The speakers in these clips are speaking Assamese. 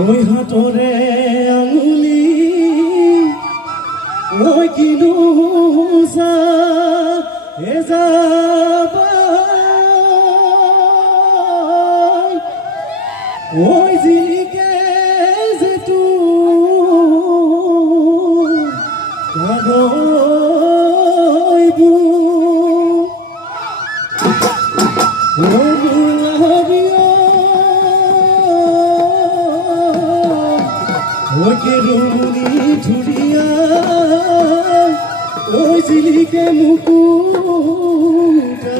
ওই হাতরে আঙুলি ওই কিনু ওই জিলিকে যে তু গাবইবু ওই কেরুনি ঝুড়িয়া ওই জিলিকে মুকুটা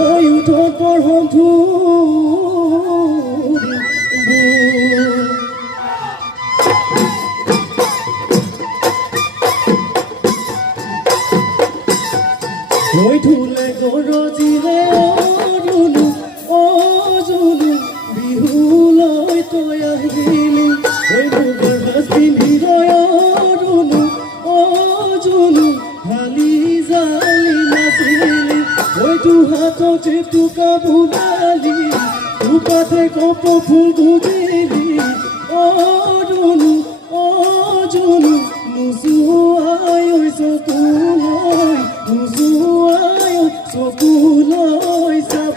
ওই উঠো পড়হন ওই ঢুলে গরজিলে অৰুণু অ জুনু বিহুলৈ তই আহিলি ওই মুগাৰ সাজ পিন্ধি অৰুণু অ জুনু হালি জালি নাচিলি ওই দুহাতত জেতুকা বুলালি দুপাতে কপ ফুল গুজিলি অৰুণু অ জুনু নোজোৱাই ঐ চকুলৈ নোজোৱাই চকুলৈ চাব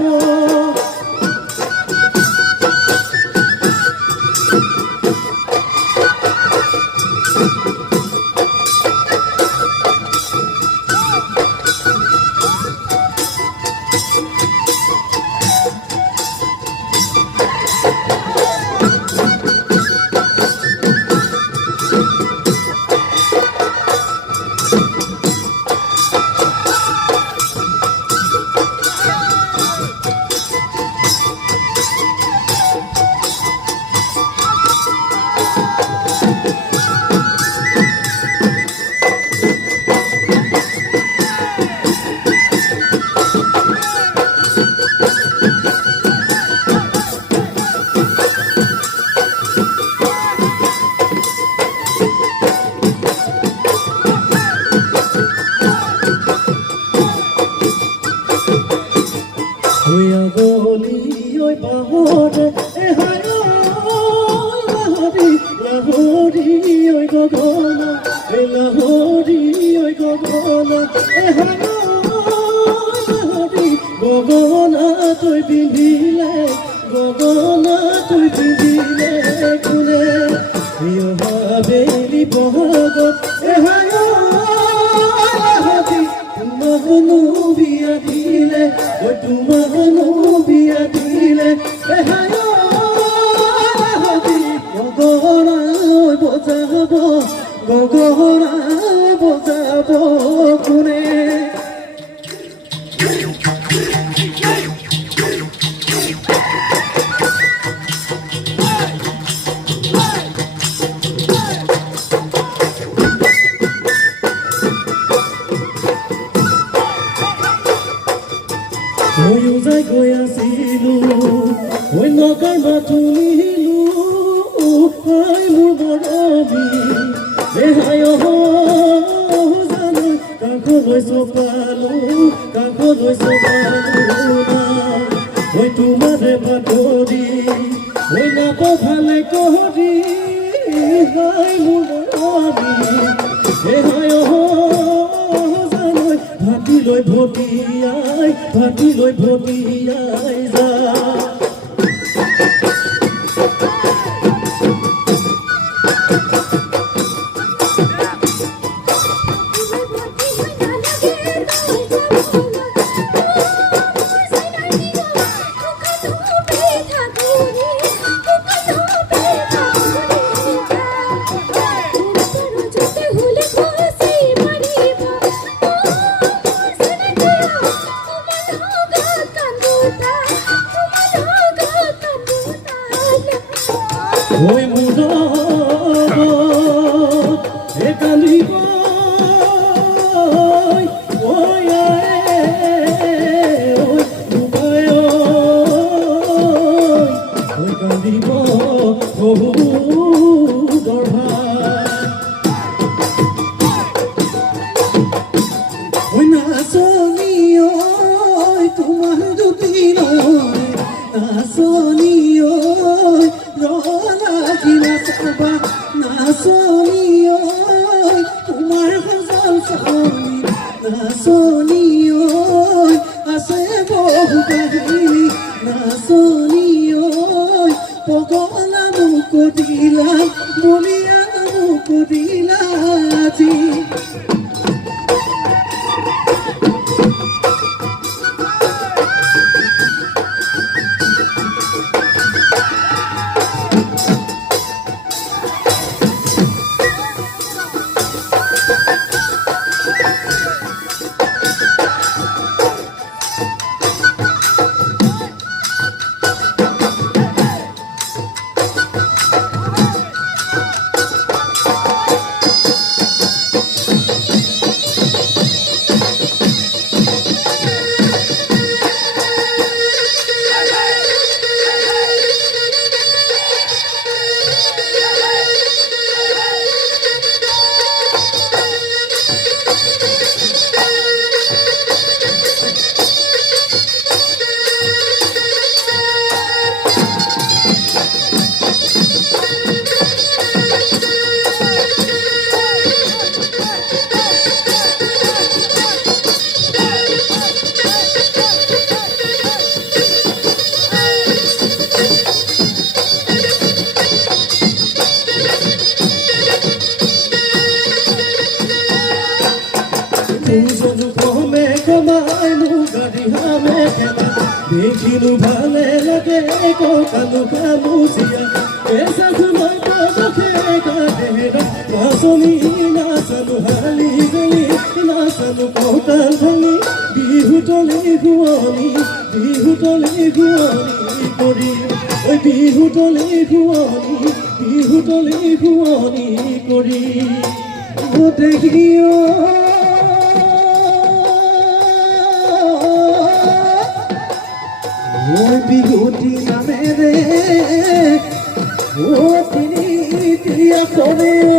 ঐ বাহরে এহাই লাহরি লাহরি ঐ গগনা এ লাহরি ঐ গগনা এহাই লাহরি গগনা তুই পিন্ধিলে গগনা তুই পিন্ধিলে কোনে প্রিয় ভাবেলি বহগত এহাই লাহরি তোমাহনু বিয়া দিলে ঐ তোমাহনু বিয়া দিলে এহাই গগনা বজাব গগনা বজাব কোনে ময়ো যাই গৈ আছিলো ঐ নগাৰ মাথুনিলো হাই মোৰ বৰবি এহাই জানো কাষলৈ চপালো কাষলৈ চপালো ঐ তোমাৰে বাতৰি ঐ নাপ ভালে কহৰি হাই মোৰ বৰবি এহাই ভাটিলৈ ভটিয়াই যা হলে কান্দিব কান্দিব বহু গঢ়া নাচনি তোমাৰ দুটি নাচনি লাগি নাচাবা নাচনি তোমাৰ সজল চালি নাচনি আছে বহু কাহিনী নাচনি পগলা মোক দিলা বলিয়া মোক দিলা আজি দেখিলো ভালে লাগে কঁকালো কামুচিয়া এচাখলৈ পদখে কাদেৰা নাচনি নাচালো হালি গলি নাচালো কঁকাল ভাঙি বিহুতলি শুৱনি কৰি ঐ বিহুতলি শুৱনি কৰি দেখিও বিহুতি নামেৰে তিনি আখৰে